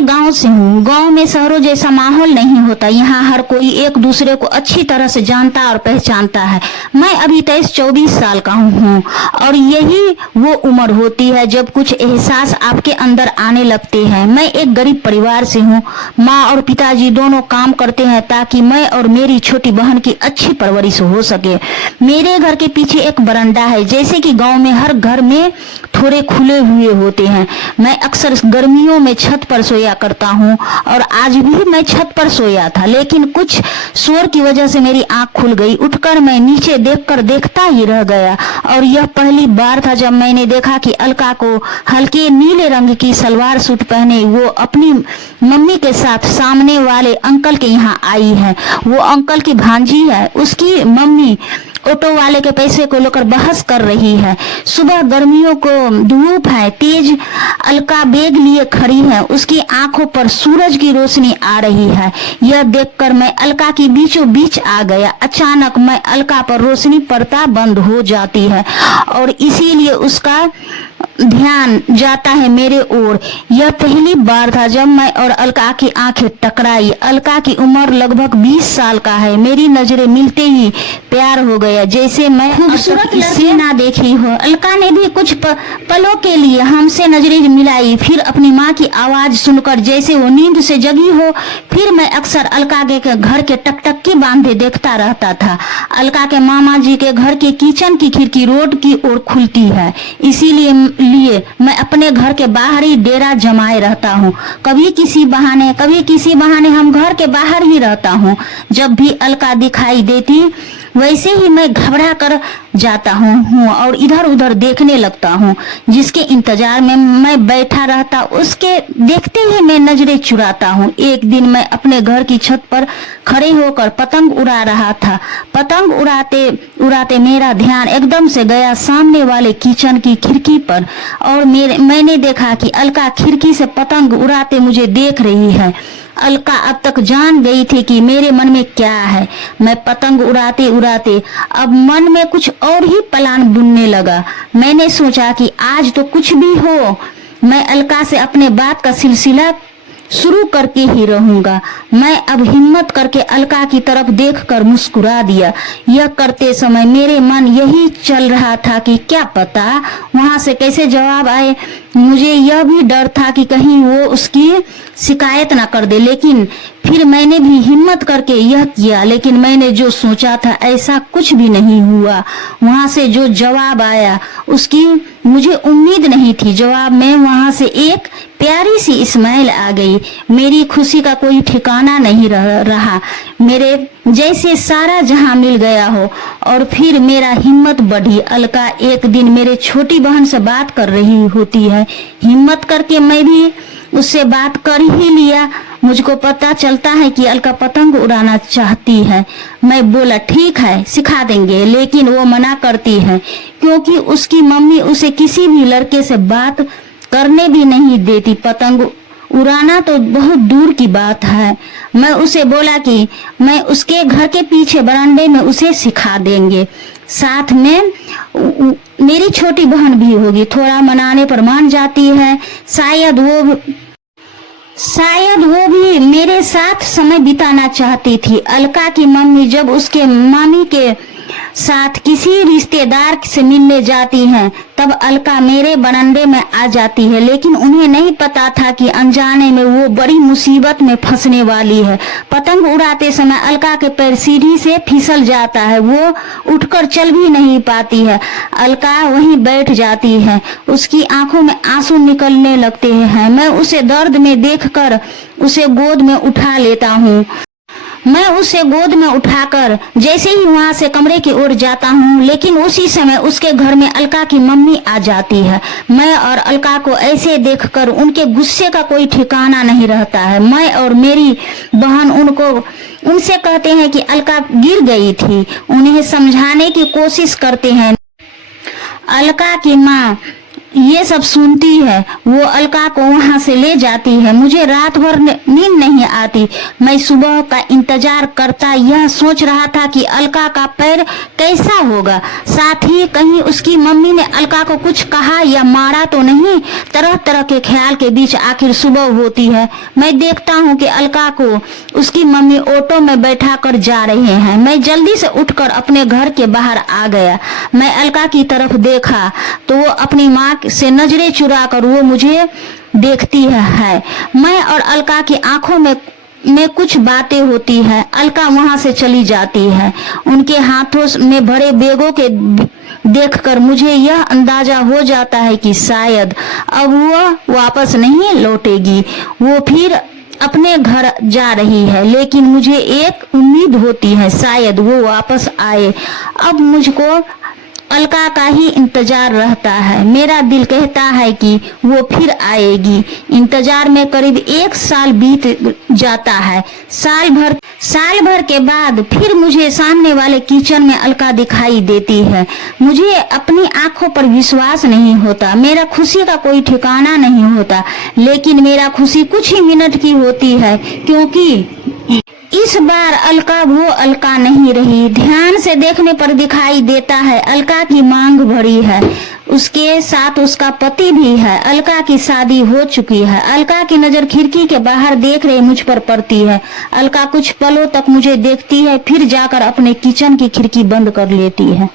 गांव से हूँ। गांव में शहरों जैसा माहौल नहीं होता। यहाँ हर कोई एक दूसरे को अच्छी तरह से जानता और पहचानता है। मैं अभी 23-24 साल का हूँ और यही वो उम्र होती है जब कुछ एहसास आपके अंदर आने लगते हैं। मैं एक गरीब परिवार से हूँ। माँ और पिताजी दोनों काम करते हैं ताकि मैं और मेरी छोटी बहन की अच्छी परवरिश हो सके। मेरे घर के पीछे एक बरामदा है। जैसे कि गाँव में हर घर में थोड़े खुले हुए होते हैं। मैं अक्सर गर्मियों में छत पर सोया करता हूँ और आज भी मैं छत पर सोया था, लेकिन कुछ शोर की वजह से मेरी आंख खुल गई। उठकर मैं नीचे देखता ही रह गया और यह पहली बार था जब मैंने देखा कि अलका को हल्के नीले रंग की सलवार सूट पहने वो अपनी मम्मी के साथ सामने वाले अंकल के यहाँ आई है। वो अंकल की भांजी है। उसकी मम्मी ऑटो वाले के पैसे को लेकर बहस कर रही है। सुबह गर्मियों को धूप है तेज। अलका बैग लिए खड़ी है। उसकी आंखों पर सूरज की रोशनी आ रही है। यह देखकर मैं अलका की बीचों बीच आ गया। अचानक मैं अलका पर रोशनी पड़ता बंद हो जाती है और इसीलिए उसका ध्यान जाता है मेरे ओर। यह पहली बार था जब मैं और अलका की आंखें टकराई। अलका की उम्र लगभग 20 साल का है। मेरी नजरें मिलते ही प्यार हो गया, जैसे मैं खूबसूरत लड़की ना देखी हो। अलका ने भी कुछ पलों के लिए हमसे नजरें मिलाई, फिर अपनी माँ की आवाज सुनकर जैसे वो नींद से जगी हो। फिर मैं अक्सर अलका के घर के टकटकी बांधे देखता रहता था। अलका के मामा जी के घर के किचन की खिड़की रोड की ओर खुलती है, इसीलिए मैं अपने घर के बाहर ही डेरा जमाए रहता हूँ। कभी किसी बहाने हम घर के बाहर ही रहता हूँ। जब भी अलका दिखाई देती वैसे ही मैं घबरा कर जाता हूँ और इधर उधर देखने लगता हूँ। जिसके इंतजार में मैं बैठा रहता उसके देखते ही मैं नजरें चुराता हूँ। एक दिन मैं अपने घर की छत पर खड़े होकर पतंग उड़ा रहा था। पतंग उड़ाते उड़ाते मेरा ध्यान एकदम से गया सामने वाले किचन की खिड़की पर और मैंने देखा कि अलका खिड़की से पतंग उड़ाते मुझे देख रही है। अलका अब तक जान गई थी कि मेरे मन में क्या है। मैं पतंग उड़ाते उड़ाते अब मन में कुछ और ही प्लान बुनने लगा। मैंने सोचा कि आज तो कुछ भी हो मैं अलका से अपने बात का सिलसिला शुरू करके ही रहूंगा। मैं अब हिम्मत करके अलका की तरफ देखकर मुस्कुरा दिया। यह करते समय मेरे मन यही चल रहा था कि क्या पता वहां से कैसे जवाब आए। मुझे यह भी डर था कि कहीं वो उसकी शिकायत ना कर दे, लेकिन फिर मैंने भी हिम्मत करके यह किया। लेकिन मैंने जो सोचा था ऐसा कुछ भी नहीं हुआ। वहां से जो जवाब आया उसकी मुझे उम्मीद नहीं थी। जवाब में वहां से एक प्यारी सी स्माइल आ गई। मेरी खुशी का कोई ठिकाना नहीं रहा। मेरे जैसे सारा जहां मिल गया हो और फिर मेरा हिम्मत बढ़ी। अलका एक दिन मेरे छोटी बहन से बात कर रही होती है। हिम्मत करके मैं भी उससे बात कर ही लिया। मुझको पता चलता है कि अलका पतंग उड़ाना चाहती है। मैं बोला ठीक है सिखा देंगे, लेकिन वो मना करती है क्योंकि उसकी मम्मी उसे किसी भी लड़के से बात करने भी नहीं देती। पतंग उड़ाना तो बहुत दूर की बात है। मैं उसे बोला कि मैं उसके घर के पीछे बरामदे में उसे सिखा देंगे, साथ में मेरी छोटी बहन भी होगी। थोड़ा मनाने पर मान जाती है। शायद वो भी मेरे साथ समय बिताना चाहती थी। अलका की मम्मी जब उसके मामी के साथ किसी रिश्तेदार से मिलने जाती हैं तब अलका मेरे बरामदे में आ जाती है, लेकिन उन्हें नहीं पता था कि अनजाने में वो बड़ी मुसीबत में फंसने वाली है। पतंग उड़ाते समय अलका के पैर सीढ़ी से फिसल जाता है। वो उठकर चल भी नहीं पाती है। अलका वहीं बैठ जाती है। उसकी आंखों में आंसू निकलने लगते हैं। मैं उसे दर्द में देखकर उसे गोद में उठा लेता हूँ। मैं उसे गोद में उठाकर जैसे ही वहां से कमरे की ओर जाता हूँ, लेकिन उसी समय उसके घर में अलका की मम्मी आ जाती है। मैं और अलका को ऐसे देखकर उनके गुस्से का कोई ठिकाना नहीं रहता है। मैं और मेरी बहन उनसे कहते हैं कि अलका गिर गई थी। उन्हें समझाने की कोशिश करते हैं। अलका की माँ ये सब सुनती है। वो अलका को वहां से ले जाती है। मुझे रात भर नींद नहीं आती। मैं सुबह का इंतजार करता यह सोच रहा था कि अलका का पैर कैसा होगा, साथ ही कहीं उसकी मम्मी ने अलका को कुछ कहा या मारा तो नहीं। तरह तरह के ख्याल के बीच आखिर सुबह होती है। मैं देखता हूँ कि अलका को उसकी मम्मी ऑटो में बैठा कर जा रहे हैं। मैं जल्दी से उठकर अपने घर के बाहर आ गया। मैं अलका की तरफ देखा तो वो अपनी माँ से नजरें चुरा कर वो मुझे देखती है। मैं और अलका की आंखों में कुछ बातें होती है। अलका वहां से चली जाती है। उनके हाथों में भरे बैगों के देखकर मुझे यह अंदाजा हो जाता है कि शायद अब वो वापस नहीं लौटेगी। वो फिर अपने घर जा रही है, लेकिन मुझे एक उम्मीद होती है शायद वो वापस आए। अब मुझको अलका का ही इंतजार रहता है। मेरा दिल कहता है कि वो फिर आएगी। इंतजार में करीब 1 साल बीत जाता है। साल भर के बाद फिर मुझे सामने वाले किचन में अलका दिखाई देती है। मुझे अपनी आंखों पर विश्वास नहीं होता। मेरा खुशी का कोई ठिकाना नहीं होता, लेकिन मेरा खुशी कुछ ही मिनट की होती है, क्योंकि इस बार अलका वो अलका नहीं रही। ध्यान से देखने पर दिखाई देता है अलका की मांग भरी है। उसके साथ उसका पति भी है। अलका की शादी हो चुकी है। अलका की नजर खिड़की के बाहर देख रही मुझ पर पड़ती है। अलका कुछ पलों तक मुझे देखती है, फिर जाकर अपने किचन की खिड़की बंद कर लेती है।